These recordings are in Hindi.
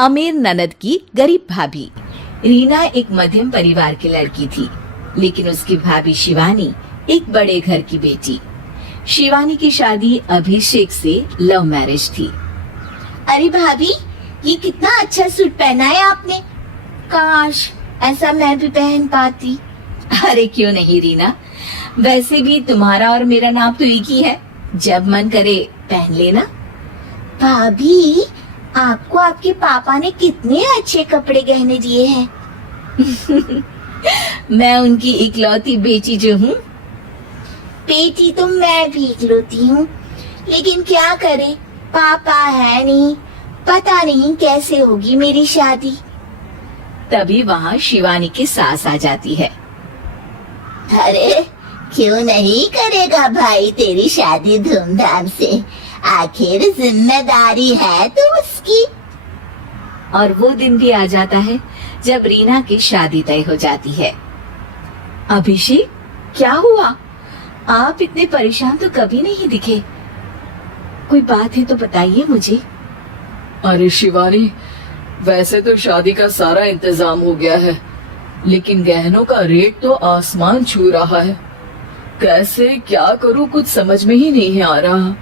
अमीर ननद की गरीब भाभी। रीना एक मध्यम परिवार की लड़की थी, लेकिन उसकी भाभी शिवानी एक बड़े घर की बेटी। शिवानी की शादी अभिषेक से लव मैरिज थी। अरे भाभी, ये कितना अच्छा सूट पहना है आपने। काश ऐसा मैं भी पहन पाती। अरे क्यों नहीं रीना, वैसे भी तुम्हारा और मेरा नाम तो एक ही है, जब मन करे पहन लेना। भाभी, आपको आपके पापा ने कितने अच्छे कपड़े गहने दिए हैं। मैं उनकी इकलौती बेटी जो हूँ। बेटी तो मैं भी इकलौती हूँ, लेकिन क्या करे, पापा है नहीं। पता नहीं कैसे होगी मेरी शादी। तभी वहाँ शिवानी की सास आ जाती है। अरे क्यों नहीं करेगा भाई तेरी शादी धूमधाम से, आखिर जिम्मेदारी है तो उसकी। और वो दिन भी आ जाता है जब रीना की शादी तय हो जाती है। अभिषेक, क्या हुआ? आप इतने परेशान तो कभी नहीं दिखे। कोई बात है तो बताइए मुझे। अरे शिवानी, वैसे तो शादी का सारा इंतजाम हो गया है, लेकिन गहनों का रेट तो आसमान छू रहा है। कैसे क्या करूं, कुछ समझ में ही नहीं आ रहा।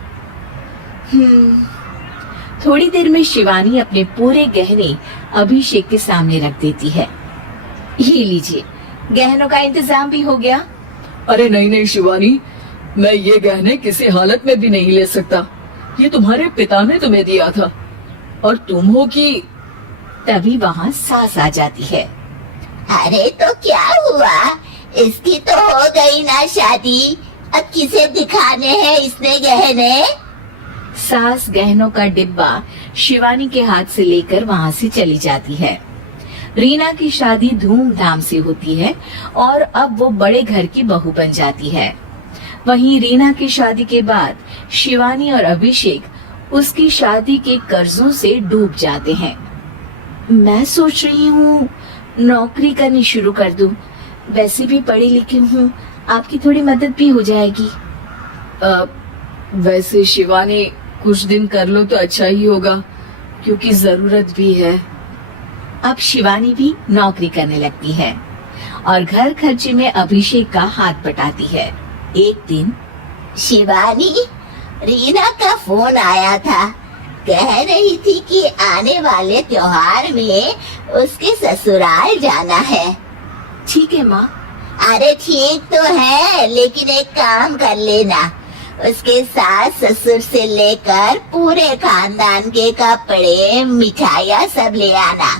थोड़ी देर में शिवानी अपने पूरे गहने अभिषेक के सामने रख देती है। ये लीजिए, गहनों का इंतजाम भी हो गया। अरे नहीं नहीं शिवानी, मैं ये गहने किसी हालत में भी नहीं ले सकता। ये तुम्हारे पिता ने तुम्हें दिया था, और तुम हो कि। तभी वहाँ सास आ जाती है। अरे तो क्या हुआ, इसकी तो हो गई ना शादी, अब किसे दिखाने हैं इसने गहने। सास गहनों का डिब्बा शिवानी के हाथ से लेकर वहाँ से चली जाती है। रीना की शादी धूमधाम से होती है और अब वो बड़े घर की बहू बन जाती है। वहीं रीना की शादी के बाद शिवानी और अभिषेक उसकी शादी के कर्जों से डूब जाते हैं। मैं सोच रही हूँ नौकरी करनी शुरू कर दूं। वैसे भी पढ़ी लिखी हूँ, आपकी थोड़ी मदद भी हो जाएगी। वैसे शिवानी, कुछ दिन कर लो तो अच्छा ही होगा, क्योंकि जरूरत भी है। अब शिवानी भी नौकरी करने लगती है और घर खर्चे में अभिषेक का हाथ बटाती है। एक दिन शिवानी, रीना का फोन आया था, कह रही थी कि आने वाले त्योहार में उसके ससुराल जाना है। ठीक है माँ। अरे ठीक तो है, लेकिन एक काम कर लेना, उसके सास ससुर से लेकर पूरे खानदान के कपड़े मिठाइयाँ सब ले आना,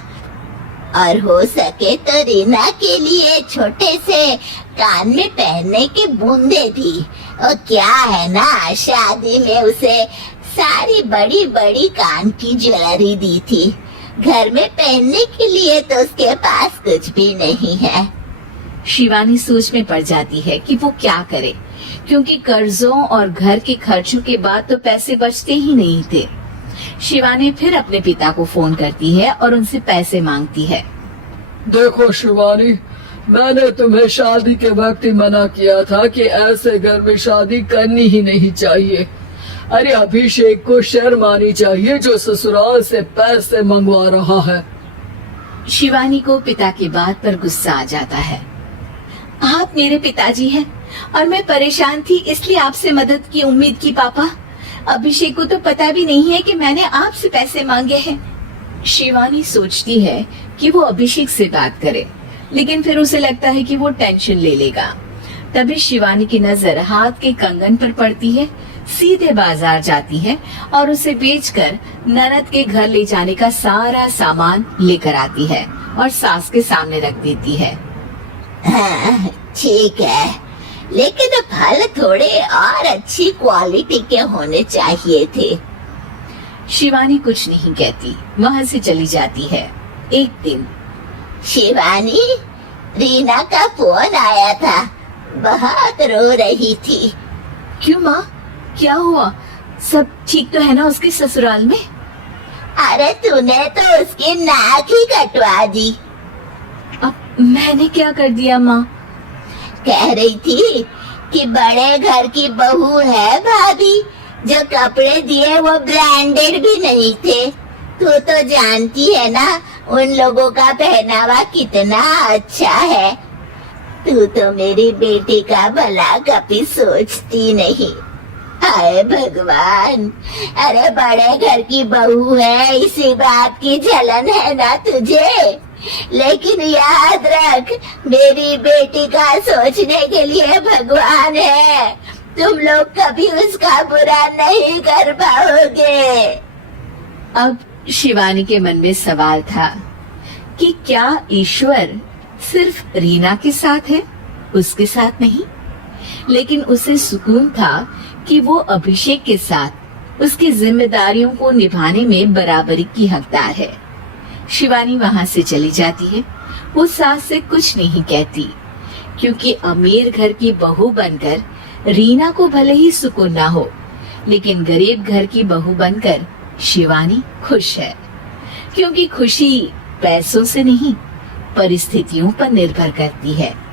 और हो सके तो रीना के लिए छोटे से कान में पहनने के बूंदे भी। और क्या है ना, शादी में उसे सारी बड़ी बड़ी कान की ज्वेलरी दी थी, घर में पहनने के लिए तो उसके पास कुछ भी नहीं है। शिवानी सोच में पड़ जाती है कि वो क्या करे, क्योंकि कर्जों और घर के खर्चों के बाद तो पैसे बचते ही नहीं थे। शिवानी फिर अपने पिता को फोन करती है और उनसे पैसे मांगती है। देखो शिवानी, मैंने तुम्हें शादी के वक्त ही मना किया था कि ऐसे घर में शादी करनी ही नहीं चाहिए। अरे अभिषेक को शर्म आनी चाहिए जो ससुराल से पैसे मंगवा रहा है। शिवानी को पिता की बात पर गुस्सा आ जाता है। आप मेरे पिताजी हैं और मैं परेशान थी, इसलिए आपसे मदद की उम्मीद की पापा। अभिषेक को तो पता भी नहीं है कि मैंने आपसे पैसे मांगे हैं। शिवानी सोचती है कि वो अभिषेक से बात करे, लेकिन फिर उसे लगता है कि वो टेंशन ले लेगा। तभी शिवानी की नजर हाथ के कंगन पर पड़ती है। सीधे बाजार जाती है और उसे बेचकर ननद के घर ले जाने का सारा सामान लेकर आती है और सास के सामने रख देती है। हाँ, ठीक है, लेकिन फल थोड़े और अच्छी क्वालिटी के होने चाहिए थे। शिवानी कुछ नहीं कहती, वहाँ से चली जाती है। एक दिन शिवानी, रीना का फोन आया था, बहुत रो रही थी। क्यों माँ, क्या हुआ? सब ठीक तो है ना उसके ससुराल में? अरे तूने तो उसकी नाक ही कटवा दी। अब मैंने क्या कर दिया माँ? कह रही थी कि बड़े घर की बहू है भाभी, जो कपड़े दिए वो ब्रांडेड भी नहीं थे, तू तो जानती है ना उन लोगों का पहनावा कितना अच्छा है। तू तो मेरी बेटी का भला कभी सोचती नहीं। हाय भगवान, अरे बड़े घर की बहू है, इसी बात की जलन है ना तुझे। लेकिन याद रख, मेरी बेटी का सोचने के लिए भगवान है। तुम लोग कभी उसका बुरा नहीं कर पाओगे। अब शिवानी के मन में सवाल था कि क्या ईश्वर सिर्फ रीना के साथ है, उसके साथ नहीं। लेकिन उसे सुकून था कि वो अभिषेक के साथ उसकी जिम्मेदारियों को निभाने में बराबरी की हकदार है। शिवानी वहां से चली जाती है। वो सास से कुछ नहीं कहती, क्योंकि अमीर घर की बहू बनकर रीना को भले ही सुकून ना हो, लेकिन गरीब घर की बहू बनकर शिवानी खुश है। क्योंकि खुशी पैसों से नहीं, परिस्थितियों पर निर्भर करती है।